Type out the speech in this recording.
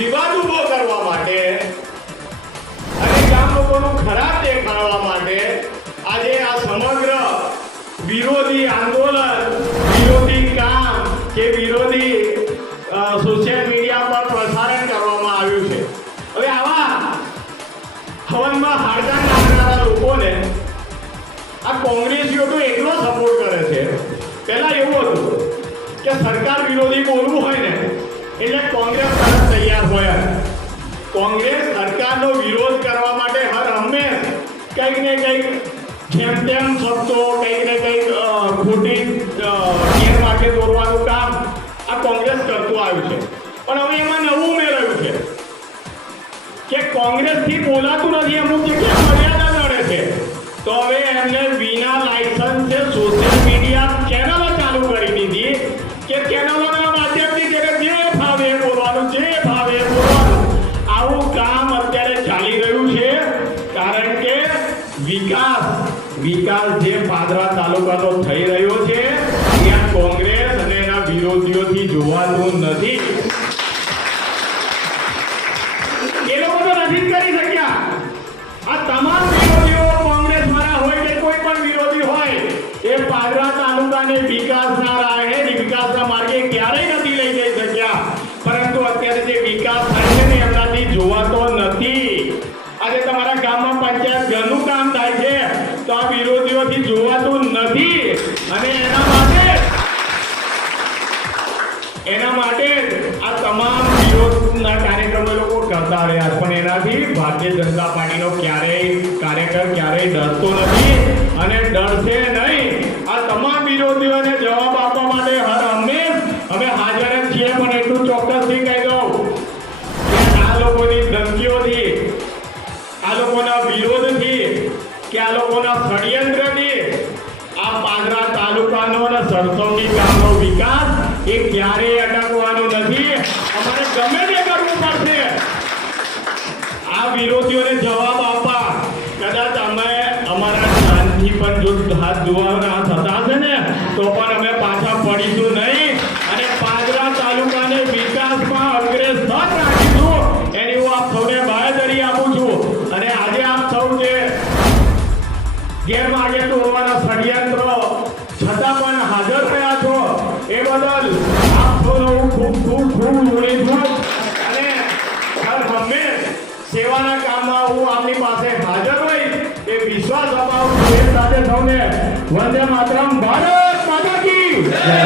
વિવાદ ઉભો કરવા માટે અને ગામ લોકોનું ખરાબ દેખાડવા માટે આજે આ સમગ્ર વિરોધી આંદોલન, વિરોધી કામ કે વિરોધી સોશિયલ મીડિયા પર પ્રસારણ કરવામાં આવ્યું છે। હવે આવા હવનમાં હાડકાં નાખનારા લોકોને આ કોંગ્રેસીઓ તો એટલો સપોર્ટ કરે છે। પહેલા એવું હતું કે સરકાર વિરોધી બોલવું હોય ને એટલે કોંગ્રેસ તરત તૈયાર હોય। કોંગ્રેસ સરકારનો વિરોધ કરવા માટે હર હંમેશ કંઈક ને કંઈક જેમ તેમ શબ્દો, કંઈક ને કંઈક ખોટી ગેરમાર્ગે દોરવાનું કામ આ કોંગ્રેસ કરતું આવ્યું છે। પણ હવે એમાં નવું ઉમેરાયું છે કે કોંગ્રેસથી બોલાતું નથી, અમુક જગ્યાએ મર્યાદા નડે છે, તો હવે એમને વિના લાયસન્સે સોશિયલ મીડિયા ચેનલો ચાલુ કરી દીધી કે ચેનલોના માધ્યમથી જેને જે ભાવે બોલવાનું, જે ભાવે બોલવાનું, આવું કામ અત્યારે ચાલી રહ્યું છે। કારણ કે વિકાસ જે પાદરા તાલુકાનો થઈ રહ્યો છે ત્યાં કોંગ્રેસ અને એના વિરોધીઓથી જોવાતું નથી। એ લોકો તો નથી કરી શક્યા। આ તમામ વિરોધીઓ કોંગ્રેસ વાળા હોય કે કોઈ પણ વિરોધી હોય એ પાદરા તાલુકાને વિકાસના રાહે, વિકાસના માર્ગે ક્યારેય નથી લઈ જઈ શક્યા। પરંતુ અત્યારે જે વિકાસ થાય છે ને એમનાથી જોવાતો નથી। આજે તમારા ગામમાં પંચાયત ઘરનું કામ થાય છે તો આ વિરોધીઓથી જોવાતું નથી અને એના માટે આ તમામ વિરોધના કાર્યક્રમો લોકો કરતા રહ્યા, પણ એનાથી ભારતીય જનતા પાર્ટીનો કાર્યકર ક્યારેય ડરતો નથી અને ડરશે નહીં। આ તમામ વિરોધીઓને જવાબ આપવા માટે હર હંમેશ અમે હાજર જ છીએ। પણ એટલું ચોક્કસથી કહી દઉં કે આ લોકોની ધમકીઓથી, આ લોકોના વિરોધથી કે આ લોકોના ષડયંત્રથી આ પાદરા તાલુકાનો અને સરસવની ગામનો વિકાસ એ ક્યારેય અટકવાનો નથી। અમારે ગમે તે કરવું પડશે આ વિરોધીઓને જવાબ આપવા। કદાચ અમે અમારા જાનથી પણ જો હાથ ધોવાના થતા હશે ને તો પણ અમે પાછા પડીશું નહીં અને પાદરા તાલુકાને વિકાસમાં અગ્રેસર રાખીશું। એની હું આપ સૌને બાંહેધરી આપું છું। અને આજે આપ સૌ જે ગેરમાર્ગે દોરવાના ષડયંત્રો છતાં પણ હાજર થયા છો એ બદલ આપ સૌનો હું ખૂબ ઋણી છું અને હર હંમેશ સેવાના કામમાં હું આપની પાસે હાજર રહીશ એ વિશ્વાસ અપાવું છું। એ સાથે સૌને વંદે માતરમ, ભારત માતા કી જય।